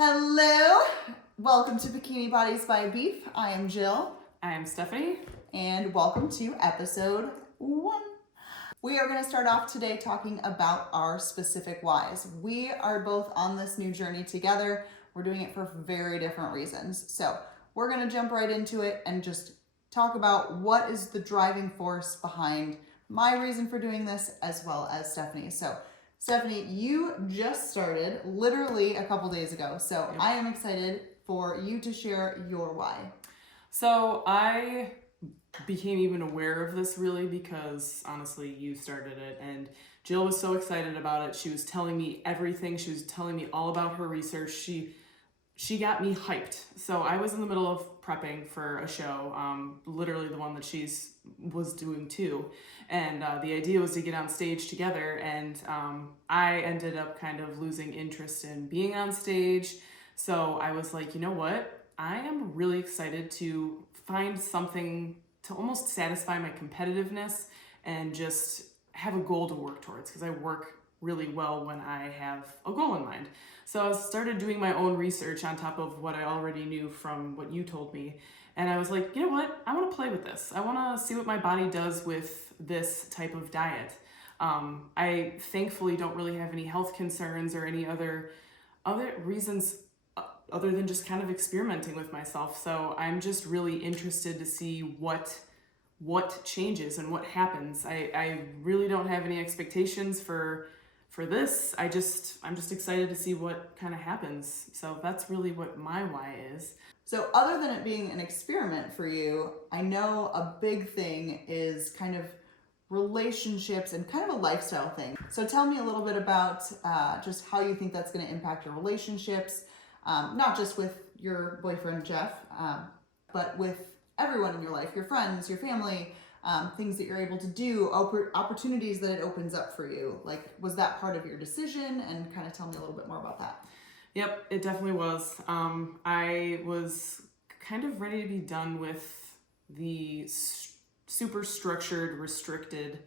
Hello, welcome to Bikini Bodies by Beef. I am Jill. I am Stephanie. And welcome to episode 1. We are going to start off today talking about our specific whys. We are both on this new journey together. We're doing it for very different reasons. So we're going to jump right into it and just talk about what is the driving force behind my reason for doing this as well as Stephanie. So Stephanie, you just started literally a couple days ago. So I am excited for you to share your why. So I became even aware of this really because honestly you started it and Jill was so excited about it. She was telling me everything. She was telling me all about her research. She got me hyped. So I was in the middle of prepping for a show, literally the one that she's was doing too. And the idea was to get on stage together, and I ended up kind of losing interest in being on stage. So I was like, you know what? I am really excited to find something to almost satisfy my competitiveness and just have a goal to work towards, because I work really well when I have a goal in mind. So I started doing my own research on top of what I already knew from what you told me. And I was like, you know what? I want to play with this. I want to see what my body does with this type of diet. I thankfully don't really have any health concerns or any other reasons other than just kind of experimenting with myself. So I'm just really interested to see what changes and what happens. I really don't have any expectations for this. I'm just excited to see what kind of happens. So that's really what my why is. So other than it being an experiment for you, I know a big thing is kind of relationships and kind of a lifestyle thing. So tell me a little bit about just how you think that's going to impact your relationships, not just with your boyfriend, Jeff, but with everyone in your life, your friends, your family, things that you're able to do, opportunities that it opens up for you. Like, was that part of your decision? And kind of tell me a little bit more about that. Yep, it definitely was. I was kind of ready to be done with the super structured, restricted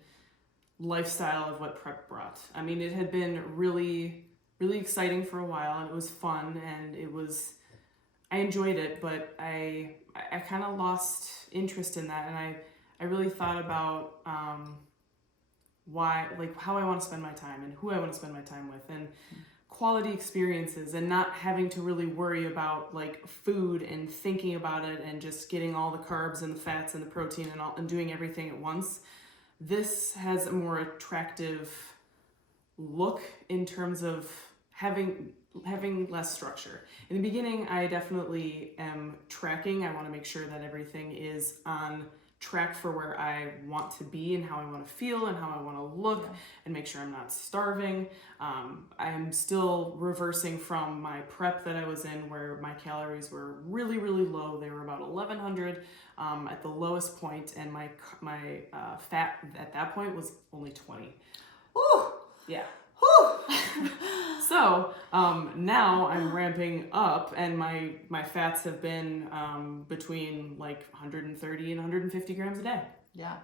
lifestyle of what prep brought. I mean, it had been really, really exciting for a while, and it was fun, and I enjoyed it, but I kind of lost interest in that, and I really thought about how I want to spend my time and who I want to spend my time with, and quality experiences, and not having to really worry about like food and thinking about it and just getting all the carbs and the fats and the protein and doing everything at once. This has a more attractive look in terms of having less structure. In the beginning, I definitely am tracking. I want to make sure that everything is on track for where I want to be and how I want to feel and how I want to look, and make sure I'm not starving. I'm still reversing from my prep that I was in, where my calories were really, really low. They were about 1,100 at the lowest point, and my fat at that point was only 20. Ooh. Yeah. Whew. So now I'm ramping up, and my fats have been between like 130 and 150 grams a day. Yeah.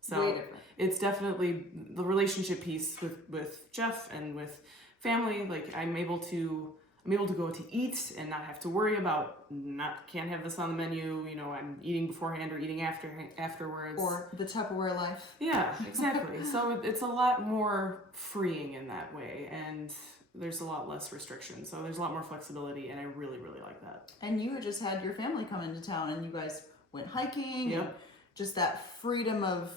So it's definitely the relationship piece with Jeff and with family. Like I'm able to go to eat and not have to worry about can't have this on the menu. You know, I'm eating beforehand or eating afterwards. Or the Tupperware life. Yeah, exactly. So it's a lot more freeing in that way, and there's a lot less restriction. So there's a lot more flexibility, and I really, really like that. And you just had your family come into town, and you guys went hiking. Yep. And just that freedom of,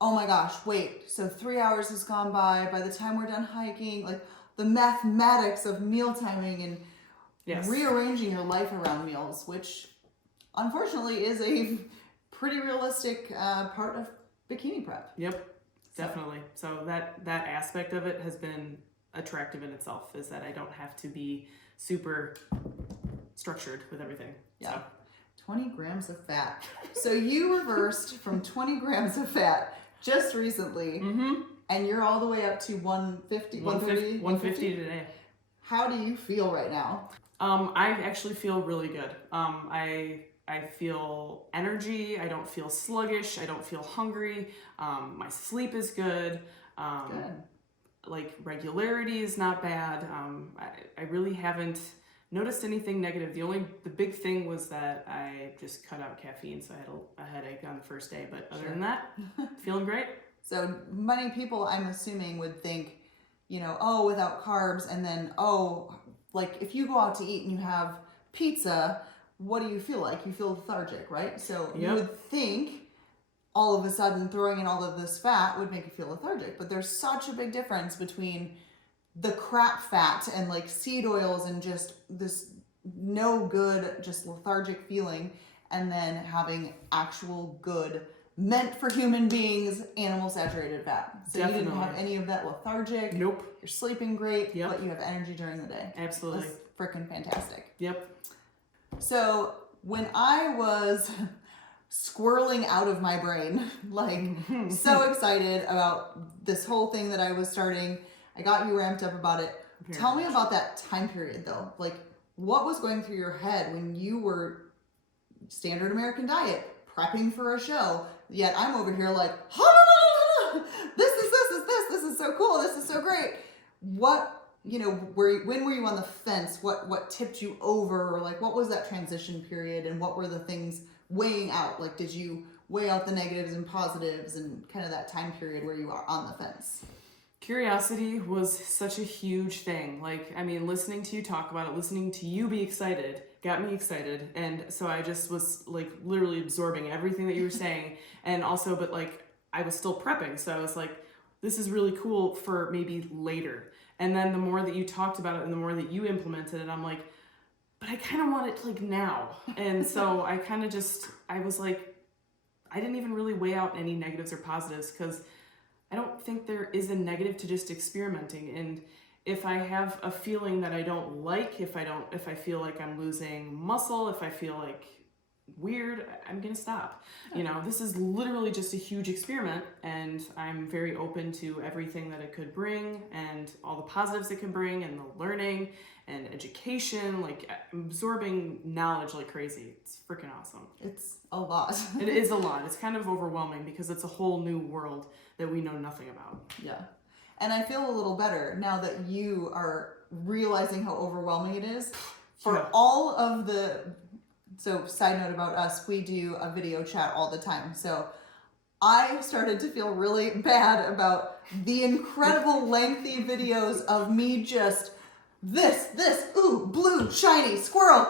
oh my gosh, wait, so 3 hours has gone by the time we're done hiking, like the mathematics of meal timing and rearranging your life around meals, which unfortunately is a pretty realistic part of bikini prep. Yep, definitely. So that aspect of it has been attractive in itself, is that I don't have to be super structured with everything. Yeah. So. 20 grams of fat. So you reversed from 20 grams of fat just recently, and you're all the way up to 150, 130, 150 today. How do you feel right now? I actually feel really good. I feel energy. I don't feel sluggish. I don't feel hungry. My sleep is good. Good. Like regularity is not bad. I really haven't noticed anything negative. The big thing was that I just cut out caffeine, so I had a headache on the first day. But other than that, feeling great. So many people, I'm assuming, would think, oh, without carbs, and then, oh, like if you go out to eat and you have pizza, what do you feel like? You feel lethargic, right? So you would think all of a sudden throwing in all of this fat would make you feel lethargic. But there's such a big difference between the crap fat and like seed oils and just this no good, just lethargic feeling, and then having actual good, meant for human beings, animal saturated fat. So you didn't have any of that lethargic. Nope. You're sleeping great, but you have energy during the day. Absolutely. That's freaking fantastic. Yep. So when I was squirreling out of my brain, like so excited about this whole thing that I was starting, I got you ramped up about it. Tell me about that time period though. Like what was going through your head when you were standard American diet, prepping for a show, yet I'm over here like, this is so cool, this is so great. What, when were you on the fence? What tipped you over? Or like, what was that transition period and what were the things weighing out? Like, did you weigh out the negatives and positives and kind of that time period where you are on the fence? Curiosity was such a huge thing. Like, I mean, listening to you talk about it, listening to you be excited, got me excited. And so I just was like literally absorbing everything that you were saying. And also, but like, I was still prepping. So I was like, this is really cool for maybe later. And then the more that you talked about it and the more that you implemented it, I'm like, but I kind of want it like now. And so I kind of just, I was like, I didn't even really weigh out any negatives or positives because I don't think there is a negative to just experimenting. And if I have a feeling that I don't like, if I feel like I'm losing muscle, if I feel like weird, I'm gonna stop. This is literally just a huge experiment, and I'm very open to everything that it could bring and all the positives it can bring and the learning and education, like absorbing knowledge like crazy. It's freaking awesome. It's a lot. It is a lot. It's kind of overwhelming because it's a whole new world that we know nothing about. Yeah. And I feel a little better now that you are realizing how overwhelming it is. For all of the, so side note about us, we do a video chat all the time. So I started to feel really bad about the incredible lengthy videos of me just ooh, blue, shiny, squirrel.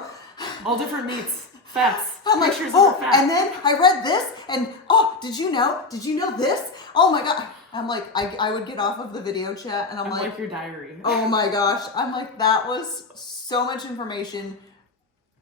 All different meats, fats, I'm like, pictures oh, of fat. and then I read this, and oh, did you know this? Oh my God. I'm like, I would get off of the video chat, and I'm like your diary. Oh my gosh. I'm like, that was so much information.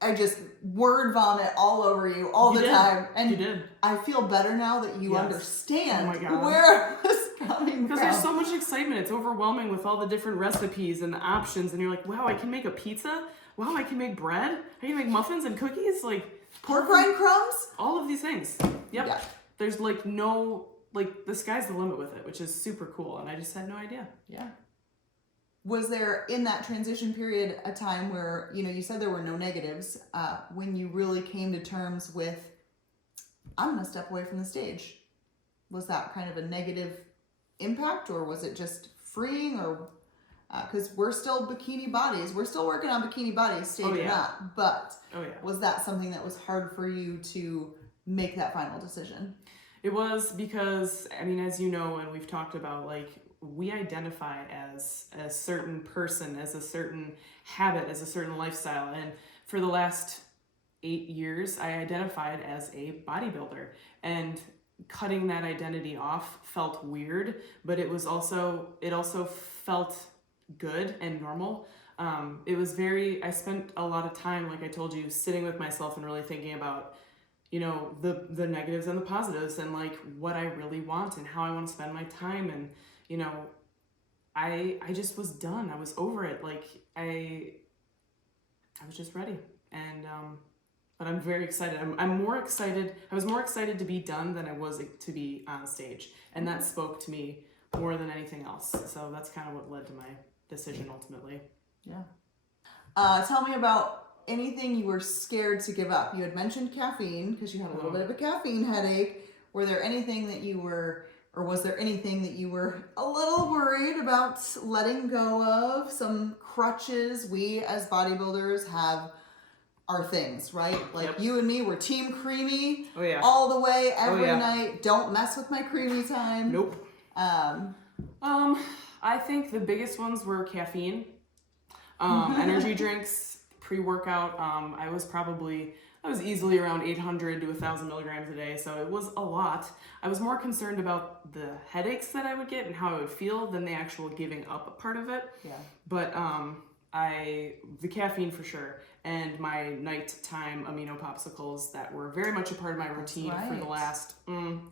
I just word vomit all over you all the time. And you did. I feel better now that you understand Oh where I was coming from. Because there's so much excitement. It's overwhelming with all the different recipes and the options. And you're like, wow, I can make a pizza? Wow, I can make bread? I can make muffins and cookies? Like pork rind crumbs? All of these things. Yep. Yeah. There's like no, like the sky's the limit with it, which is super cool. And I just had no idea. Yeah. Was there, in that transition period, a time where, you said there were no negatives, when you really came to terms with, I'm going to step away from the stage? Was that kind of a negative impact, or was it just freeing, or, because we're still bikini bodies, we're still working on bikini bodies, stage or not, but was that something that was hard for you to make that final decision? It was because, I mean, as you know, and we've talked about, like, we identify as a certain person, as a certain habit, as a certain lifestyle. And for the last 8 years, I identified as a bodybuilder. And cutting that identity off felt weird, but it also felt good and normal. I spent a lot of time, like I told you, sitting with myself and really thinking about, the negatives and the positives and like what I really want and how I want to spend my time. And I just was done. I was over it. Like I was just ready. And but I'm very excited. I'm more excited. I was more excited to be done than I was to be on stage. And that spoke to me more than anything else. So that's kind of what led to my decision ultimately. Yeah. Tell me about anything you were scared to give up. You had mentioned caffeine because you had a little bit of a caffeine headache. Were there anything that you were, or was there anything that you were a little worried about letting go of? Some crutches. We as bodybuilders have our things, right? Like Yep. you and me, we're team creamy Oh yeah. all the way every yeah. night. Don't mess with my creamy time. Nope. Um, I think the biggest ones were caffeine, energy drinks, pre-workout. I was easily around 800 to 1,000 milligrams a day, so it was a lot. I was more concerned about the headaches that I would get and how I would feel than the actual giving up part of it. yeah. But the caffeine for sure, and my nighttime amino popsicles that were very much a part of my routine for the right. last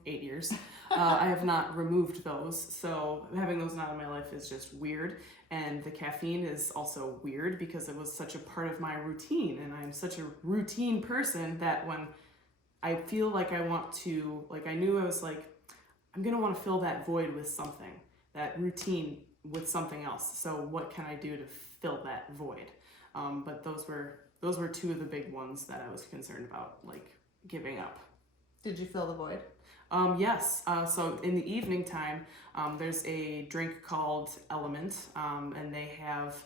8 years. I have not removed those, so having those not in my life is just weird. And the caffeine is also weird because it was such a part of my routine, and I'm such a routine person that when I feel like I want to, like I knew I was like, I'm gonna want to fill that void with something, that routine with something else. So what can I do to fill that void? But those were two of the big ones that I was concerned about, like giving up. Did you fill the void? Yes. So in the evening time, there's a drink called Element, and they have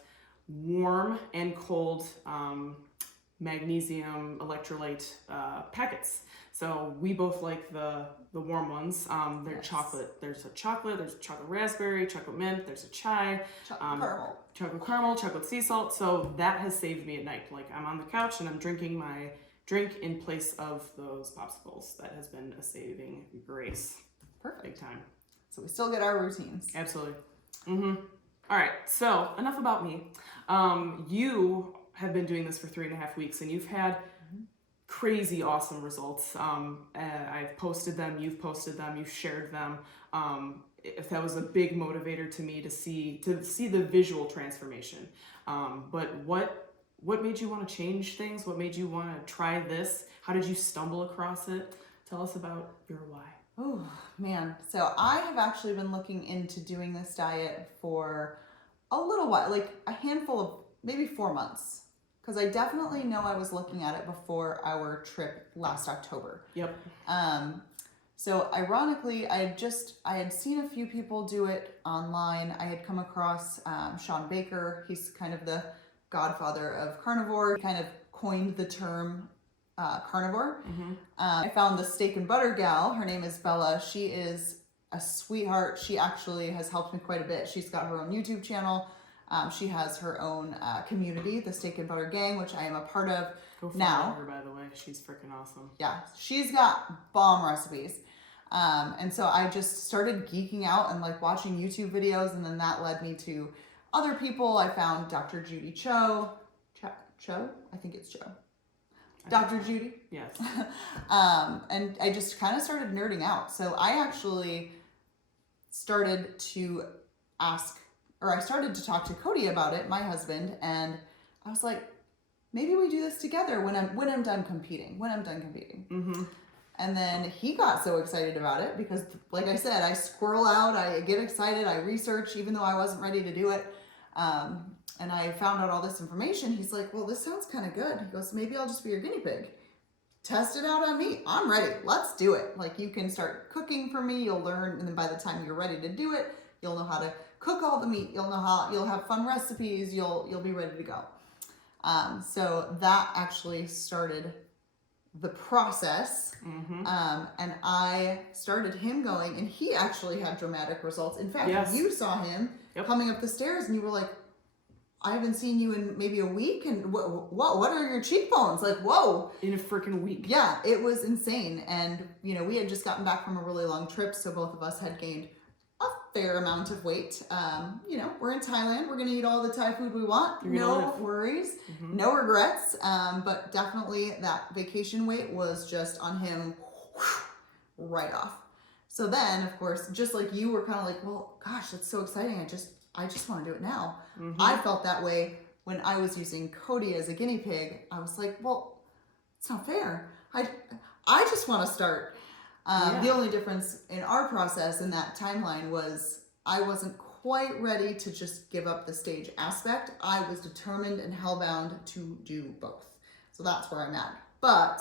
warm and cold magnesium electrolyte packets. So we both like the warm ones. They're Yes. chocolate. There's a chocolate raspberry, chocolate mint. There's a chai, chocolate caramel, chocolate sea salt. So that has saved me at night. Like I'm on the couch and I'm drinking my drink in place of those popsicles. That has been a saving grace. Perfect. Big time. So we still get our routines. Absolutely. All right. So enough about me. You have been doing this for 3.5 weeks, and you've had crazy awesome results. I've posted them. You've posted them. You've shared them. If that was a big motivator to me to see the visual transformation. But what made you want to change things? What made you want to try this? How did you stumble across it? Tell us about your why. Oh, man. So I have actually been looking into doing this diet for a little while, like a handful of maybe 4 months. Because I definitely know I was looking at it before our trip last October. Yep. So ironically, I had seen a few people do it online. I had come across Sean Baker. He's kind of the godfather of carnivore. He kind of coined the term carnivore. I found the steak and butter gal. Her name is Bella. She is a sweetheart. She actually has helped me quite a bit. She's got her own YouTube channel. She has her own community, the Steak and Butter Gang, which I am a part of. Go follow now. her, by the way. She's freaking awesome. Yeah, she's got bomb recipes. And so I just started geeking out and like watching YouTube videos, and then that led me to other people. I found Dr. Judy Cho. I think it's Cho. Dr. Judy. Yes. And I just kind of started nerding out. So I actually started to I started to talk to Cody about it, my husband, and I was like, maybe we do this together when I'm done competing. And then he got so excited about it because, like I said, I squirrel out, I get excited, I research, even though I wasn't ready to do it. And I found out all this information. He's like, well, this sounds kind of good. He goes, maybe I'll just be your guinea pig. Test it out on me. I'm ready. Let's do it. Like, you can start cooking for me. You'll learn. And then by the time you're ready to do it, you'll know how to cook all the meat. You'll have fun recipes. You'll be ready to go. So that actually started the process. And I started him going, and he actually had dramatic results. In fact, Yes. you saw him coming up the stairs and you were like, I haven't seen you in maybe a week, and what are your cheekbones? Like, whoa. In a freaking week. Yeah, it was insane. And, we had just gotten back from a really long trip, so both of us had gained a fair amount of weight. We're in Thailand. We're going to eat all the Thai food we want. No worries. No regrets. But definitely that vacation weight was just on him right off. So then, of course, just like you were kind of like, well, gosh, that's so exciting. I just want to do it now. I felt that way when I was using Cody as a guinea pig. I was like, well, it's not fair. I just want to start. The only difference in our process in that timeline was I wasn't quite ready to just give up the stage aspect. I was determined and hellbound to do both. So that's where I'm at. But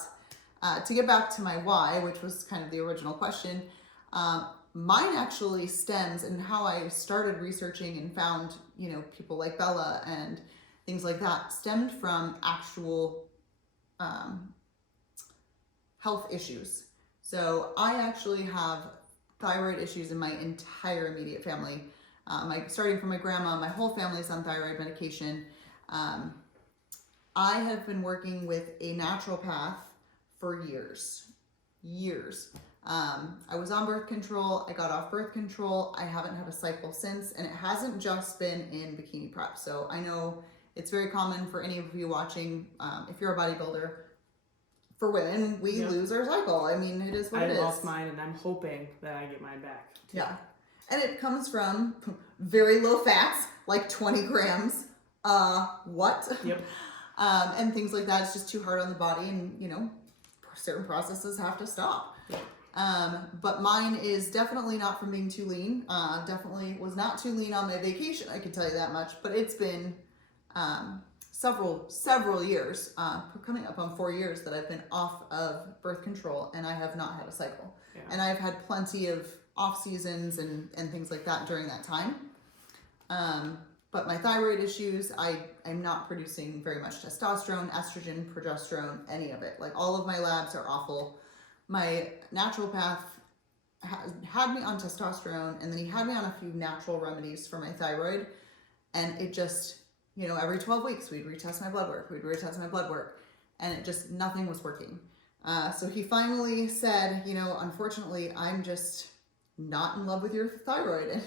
to get back to my why, which was kind of the original question, Mine actually stems, and how I started researching and found, people like Bella and things like that, stemmed from actual health issues. So I actually have thyroid issues in my entire immediate family. Starting from my grandma, my whole family's on thyroid medication. I have been working with a naturopath for years. I was on birth control. I got off birth control. I haven't had a cycle since, and it hasn't just been in bikini prep. So I know it's very common for any of you watching, if you're a bodybuilder, for women, we lose our cycle. I mean, it is what it is. I lost mine, and I'm hoping that I get mine back. Too. Yeah. And it comes from very low fats, like 20 grams. What? Yep. And things like that. It's just too hard on the body, and, certain processes have to stop. Yep. But mine is definitely not from being too lean. Definitely was not too lean on my vacation, I can tell you that much. But it's been several years, coming up on 4 years, that I've been off of birth control, and I have not had a cycle. Yeah. And I've had plenty of off seasons and things like that during that time. But my thyroid issues, I'm not producing very much testosterone, estrogen, progesterone, any of it. Like, all of my labs are awful. My naturopath had me on testosterone, and then he had me on a few natural remedies for my thyroid. And it just, every 12 weeks we'd retest my blood work, and it just, nothing was working. So he finally said, unfortunately, I'm just not in love with your thyroid.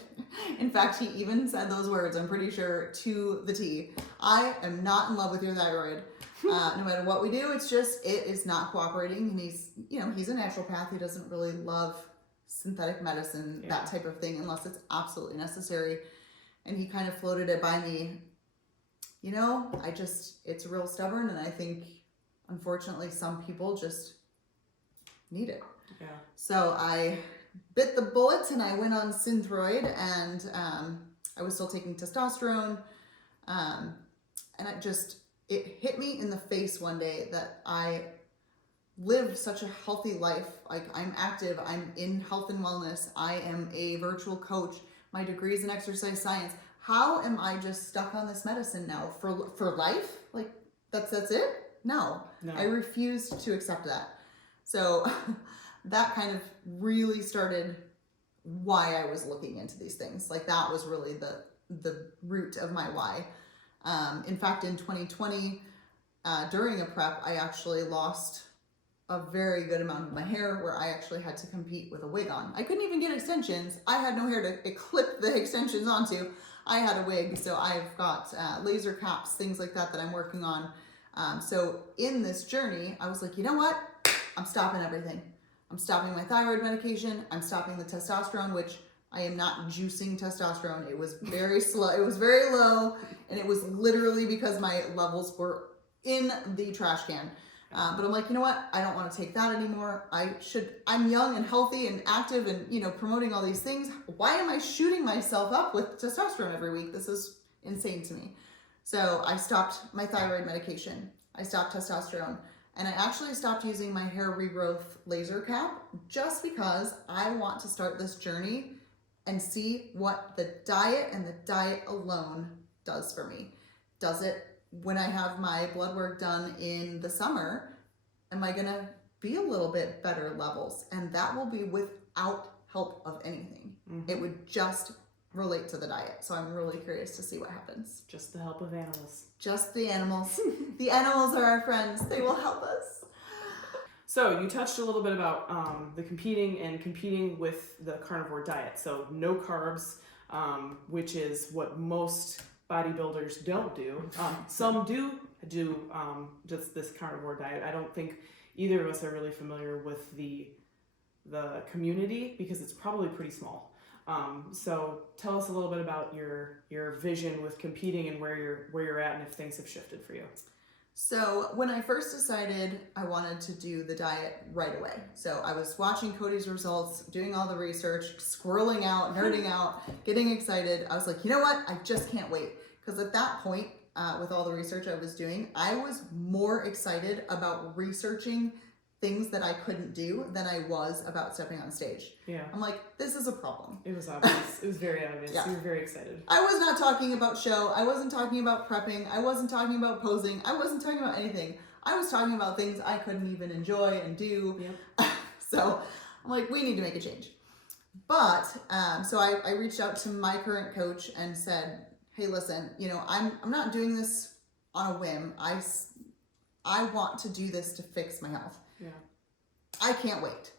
In fact, he even said those words, I'm pretty sure, to the T. I am not in love with your thyroid. No matter what we do, it is not cooperating. And he's a naturopath. He doesn't really love synthetic medicine, that type of thing, unless it's absolutely necessary. And he kind of floated it by me. It's real stubborn. And I think, unfortunately, some people just need it. Yeah. So I bit the bullet, and I went on Synthroid, and I was still taking testosterone. And it hit me in the face one day that I live such a healthy life. Like, I'm active, I'm in health and wellness, I am a virtual coach, my degree's in exercise science. How am I just stuck on this medicine now for life? Like, that's it? No. I refused to accept that. So that kind of really started why I was looking into these things. Like, that was really the root of my why. In fact, in 2020, during a prep, I actually lost a very good amount of my hair, where I actually had to compete with a wig on. I couldn't even get extensions. I had no hair to clip the extensions onto. I had a wig, so I've got laser caps, things like that I'm working on. So in this journey, I was like, you know what? I'm stopping everything. I'm stopping my thyroid medication. I'm stopping the testosterone, which I am not juicing testosterone. It was very slow. It was very low, and it was literally because my levels were in the trash can. But I'm like, you know what? I don't want to take that anymore. I'm young and healthy and active and, promoting all these things. Why am I shooting myself up with testosterone every week? This is insane to me. So I stopped my thyroid medication. I stopped testosterone. And I actually stopped using my hair regrowth laser cap, just because I want to start this journey and see what the diet and the diet alone does for me. Does it, when I have my blood work done in the summer, am I gonna be a little bit better levels? And that will be without help of anything. Mm-hmm. It would just relate to the diet. So I'm really curious to see what happens. Just the help of animals. Just the animals. The animals are our friends. They will help us. So you touched a little bit about the competing with the carnivore diet. So no carbs, which is what most bodybuilders don't do. Some do just this carnivore diet. I don't think either of us are really familiar with the community, because it's probably pretty small. So tell us a little bit about your vision with competing and where you're at, and if things have shifted for you. So when I first decided I wanted to do the diet right away, so I was watching Cody's results, doing all the research, squirreling out, nerding out, getting excited. I was like, you know what? I just can't wait. Because at that point, with all the research I was doing, I was more excited about researching things that I couldn't do than I was about stepping on stage. Yeah. I'm like, this is a problem. It was obvious. It was very obvious. Yeah. You were very excited. I was not talking about show. I wasn't talking about prepping. I wasn't talking about posing. I wasn't talking about anything. I was talking about things I couldn't even enjoy and do. Yep. So I'm like, we need to make a change. But, so I reached out to my current coach and said, hey, listen, you know, I'm not doing this on a whim. I want to do this to fix my health. Yeah. I can't wait.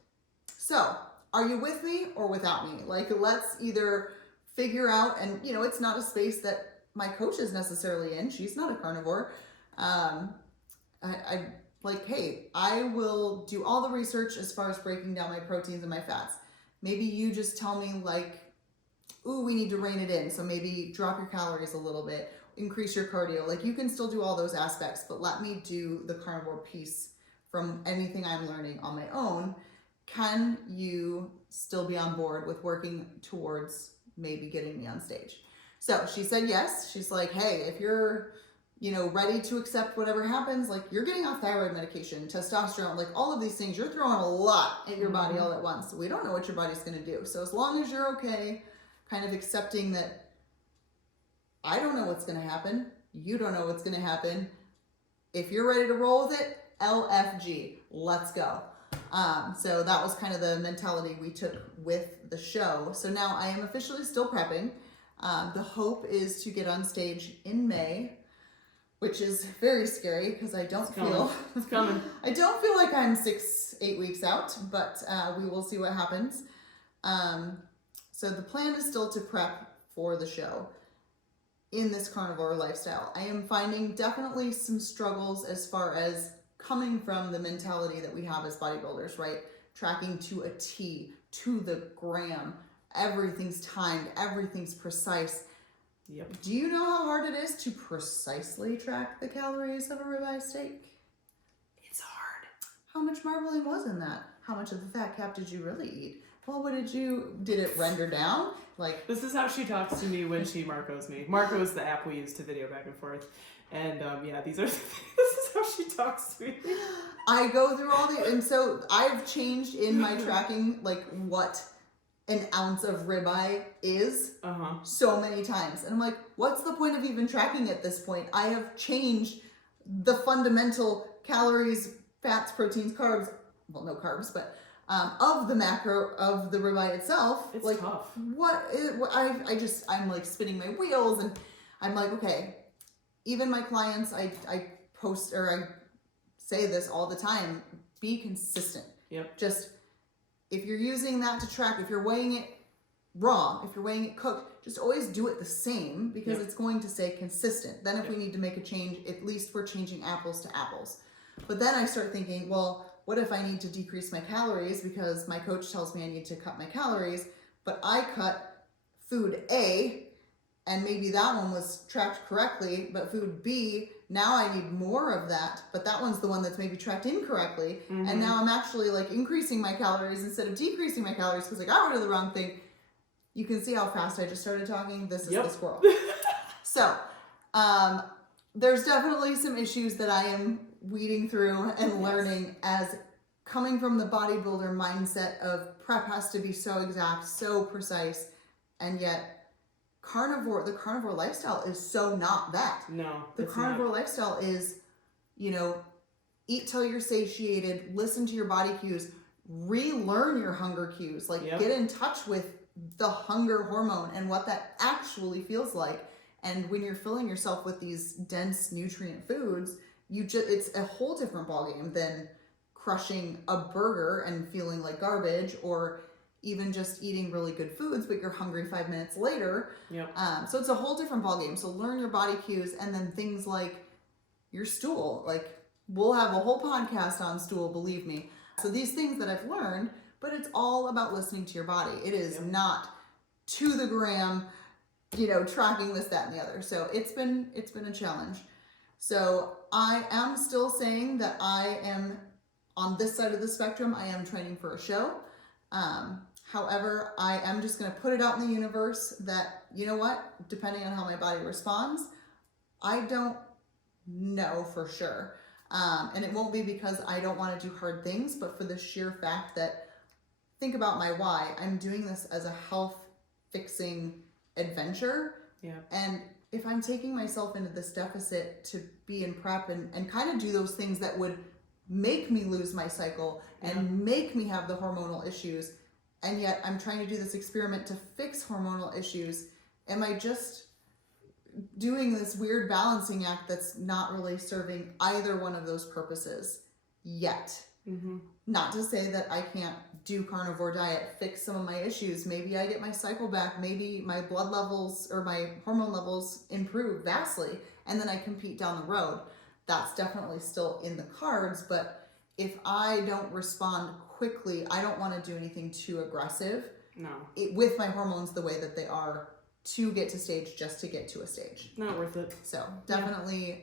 So are you with me or without me? Like, let's either figure out, and you know, it's not a space that my coach is necessarily in. She's not a carnivore. I like, hey, I will do all the research as far as breaking down my proteins and my fats. Maybe you just tell me like, ooh, we need to rein it in. So maybe drop your calories a little bit, increase your cardio. Like, you can still do all those aspects, but let me do the carnivore piece from anything I'm learning on my own. Can you still be on board with working towards maybe getting me on stage? So she said yes. She's like, hey, if you're, you know, ready to accept whatever happens, like you're getting off thyroid medication, testosterone, like all of these things, you're throwing a lot at your body all at once. We don't know what your body's going to do. So as long as you're okay, kind of accepting that I don't know what's going to happen, you don't know what's going to happen. If you're ready to roll with it, LFG, let's go. So that was kind of the mentality we took with the show. So now I am officially still prepping. The hope is to get on stage in May, which is very scary because I don't feel it's coming. I don't feel like I'm 6-8 weeks out, but we will see what happens. So the plan is still to prep for the show in this carnivore lifestyle. I am finding definitely some struggles as far as coming from the mentality that we have as bodybuilders, right? Tracking to a T, to the gram. Everything's timed, everything's precise. Yep. Do you know how hard it is to precisely track the calories of a ribeye steak? It's hard. How much marbling was in that? How much of the fat cap did you really eat? Well, did it render down? Like, this is how she talks to me when she Marcos me. Marco is the app we use to video back and forth. And yeah, this is how she talks to me. I go through all and so I've changed in my tracking, like what an ounce of ribeye is so many times. And I'm like, what's the point of even tracking at this point? I have changed the fundamental calories, fats, proteins, carbs, well, no carbs, but of the macro of the ribeye itself. It's like, tough. I'm like spinning my wheels, and I'm like, okay, even my clients, I post, or I say this all the time, be consistent. Yep. Just, if you're using that to track, if you're weighing it raw, if you're weighing it cooked, just always do it the same, because it's going to stay consistent. Then if we need to make a change, at least we're changing apples to apples. But then I start thinking, well, what if I need to decrease my calories because my coach tells me I need to cut my calories, but I cut food A, and maybe that one was tracked correctly, but food B, now I need more of that, but that one's the one that's maybe tracked incorrectly, and now I'm actually like increasing my calories instead of decreasing my calories because I got rid of the wrong thing. You can see how fast I just started talking. This is the squirrel. So, there's definitely some issues that I am weeding through and learning as coming from the bodybuilder mindset of prep has to be so exact, so precise, and yet the carnivore lifestyle is so not that. No. The carnivore lifestyle is, you know, eat till you're satiated, listen to your body cues, relearn your hunger cues, like get in touch with the hunger hormone and what that actually feels like. And when you're filling yourself with these dense nutrient foods, it's a whole different ballgame than crushing a burger and feeling like garbage, or even just eating really good foods, but you're hungry 5 minutes later. So it's a whole different ballgame. So learn your body cues, and then things like your stool. Like, we'll have a whole podcast on stool, believe me. So these things that I've learned, but it's all about listening to your body. It is not to the gram, you know, tracking this, that, and the other. So it's been a challenge. So I am still saying that I am on this side of the spectrum. I am training for a show. However, I am just going to put it out in the universe that, you know what, depending on how my body responds, I don't know for sure. And it won't be because I don't want to do hard things, but for the sheer fact that, think about my why. I'm doing this as a health fixing adventure. Yeah. And if I'm taking myself into this deficit to be in prep and kind of do those things that would make me lose my cycle and make me have the hormonal issues, and yet I'm trying to do this experiment to fix hormonal issues, am I just doing this weird balancing act that's not really serving either one of those purposes yet? Mm-hmm. Not to say that I can't do carnivore diet, fix some of my issues. Maybe I get my cycle back. Maybe my blood levels or my hormone levels improve vastly, and then I compete down the road. That's definitely still in the cards, but if I don't respond quickly, I don't want to do anything too aggressive. No. With my hormones the way that they are, to get to stage, just to get to a stage. Not worth it. So definitely,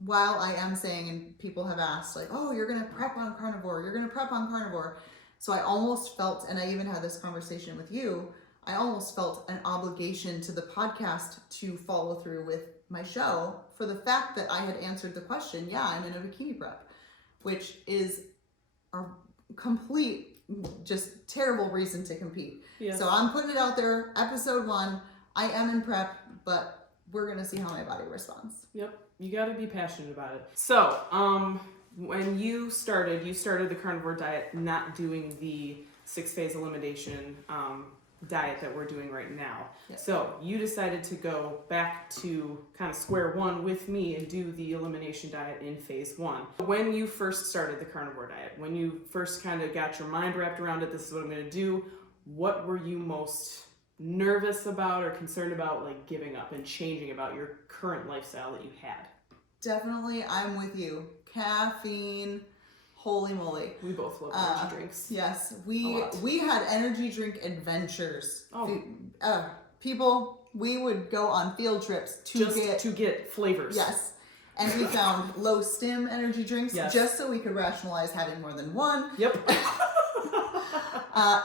while I am saying, and people have asked, like, oh, you're going to prep on carnivore, you're going to prep on carnivore. So I almost felt, and I even had this conversation with you, I almost felt an obligation to the podcast to follow through with my show for the fact that I had answered the question, yeah, I'm in a bikini prep, which is a complete, just terrible reason to compete. Yes. So I'm putting it out there, episode 1, I am in prep, but we're going to see how my body responds. Yep. You got to be passionate about it. So, when you started the carnivore diet, not doing the 6-phase elimination diet that we're doing right now. Yep. So you decided to go back to kind of square one with me and do the elimination diet in phase 1. When you first started the carnivore diet, when you first kind of got your mind wrapped around it, this is what I'm going to do, what were you most nervous about or concerned about, like giving up and changing about your current lifestyle that you had? Definitely, I'm with you. Caffeine, holy moly. We both love energy drinks. Yes, we had energy drink adventures. Oh. People, we would go on field trips to get flavors. Yes. And we found low stim energy drinks just so we could rationalize having more than one. Yep.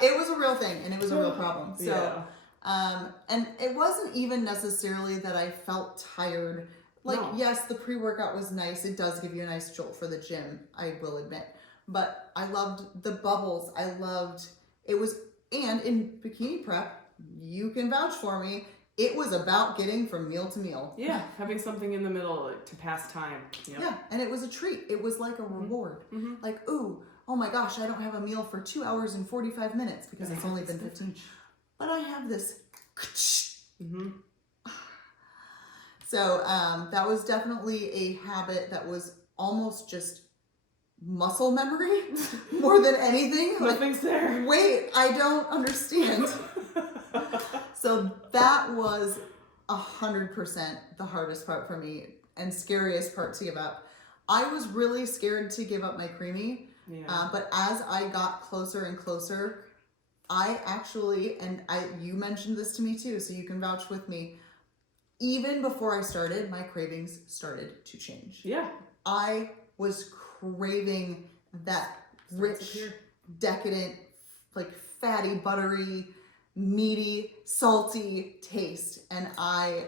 It was a real thing and it was a real problem. So, and it wasn't even necessarily that I felt tired. Like, yes, the pre-workout was nice. It does give you a nice jolt for the gym, I will admit. But I loved the bubbles. I loved, it was, and in bikini prep, you can vouch for me, it was about getting from meal to meal. Yeah, having something in the middle to pass time. Yep. Yeah, and it was a treat. It was like a reward. Mm-hmm. Like, ooh, oh my gosh, I don't have a meal for 2 hours and 45 minutes because it's only been 15. But I have this. Mm-hmm. So that was definitely a habit that was almost just muscle memory more than anything. Nothing's there. Wait, I don't understand. So that was 100% the hardest part for me and scariest part to give up. I was really scared to give up my creamy, but as I got closer and closer, I actually, you mentioned this to me too, so you can vouch with me. Even before I started, my cravings started to change. Yeah. I was craving that rich, decadent, like fatty, buttery, meaty, salty taste. And I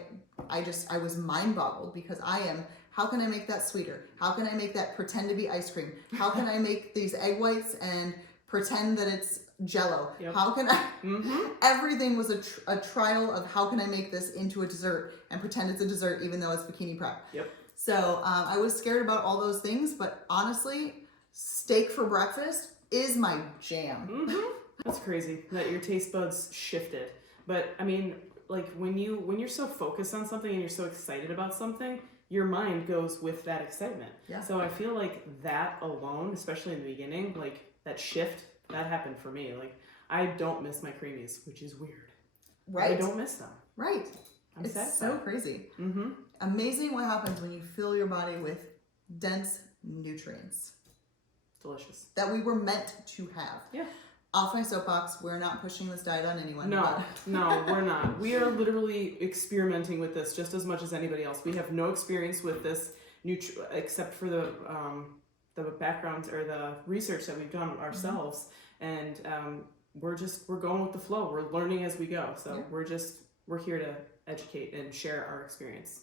was mind boggled because how can I make that sweeter? How can I make that pretend to be ice cream? How can I make these egg whites and pretend that it's Jello? Yep. How can I? Mm-hmm. Everything was a trial of how can I make this into a dessert and pretend it's a dessert even though it's bikini prep. Yep. So I was scared about all those things, but honestly, steak for breakfast is my jam. Mm-hmm. That's crazy that your taste buds shifted. But I mean, like when you're so focused on something and you're so excited about something, your mind goes with that excitement. Yeah. So I feel like that alone, especially in the beginning, like that shift, that happened for me. Like, I don't miss my creamies, which is weird. Right. I don't miss them. Right. It's so crazy. Mm-hmm. Amazing what happens when you fill your body with dense nutrients. Delicious. That we were meant to have. Yeah. Off my soapbox, we're not pushing this diet on anyone. No, we're not. We are literally experimenting with this just as much as anybody else. We have no experience with this except for the backgrounds or the research that we've done ourselves, and we're going with the flow. We're learning as we go. So we're here to educate and share our experience.